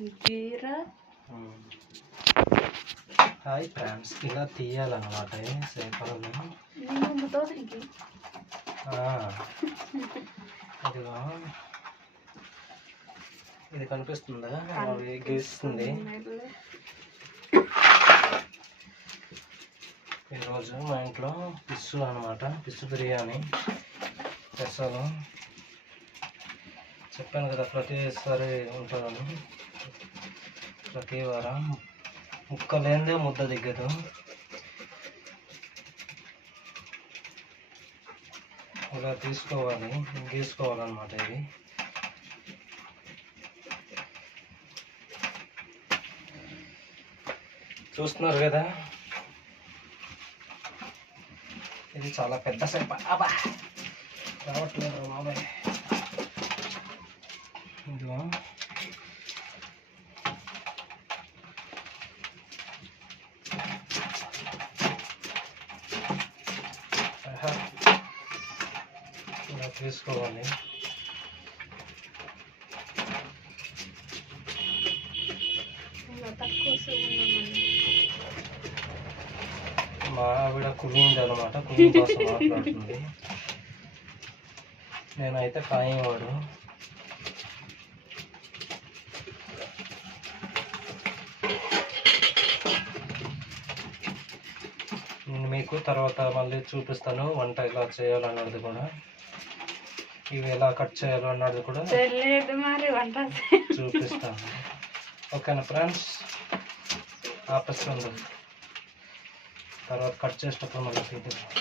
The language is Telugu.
జీరా. హాయ్ ఫ్రెండ్స్, ఇలా తీయాలన్నమాట సేపలను. ఇదిగో ఇది కనిపిస్తుందా? అవి గీస్తుంది. ఈరోజు మా ఇంట్లో పిస్సు అనమాట, పిస్సు బిర్యానీ చేస్తాను. చెప్పాను కదా ప్రతిసారి ఉంటుందని. ప్రతి వారం ముక్క లేనిదే ముద్ద దిగ్గదు. ఇలా తీసుకోవాలి, గీసుకోవాలన్నమాట. ఇది చూస్తున్నారు కదా, ఇది చాలా పెద్ద సేప. అబ్బా రావట్లేదు బాబాయ్. ఇదిగో ఇలా తీసుకోవాలి. మా ఆవిడ కుకింగ్ అనమాట, కుకింగ్ కోసం మాట్లాడుతుంది. నేనైతే కాయేవాడు. మీకు తర్వాత మళ్ళీ చూపిస్తాను వంట ఎలా చేయాలన్నది కూడా, ఇవి ఎలా కట్ చేయాలో అన్నది కూడా చూపిస్తాను. ఓకేనా ఫ్రెండ్స్? ఆపేస్తుంది, తర్వాత కట్ చేసేటప్పుడు మళ్ళీ చూపిస్తాను.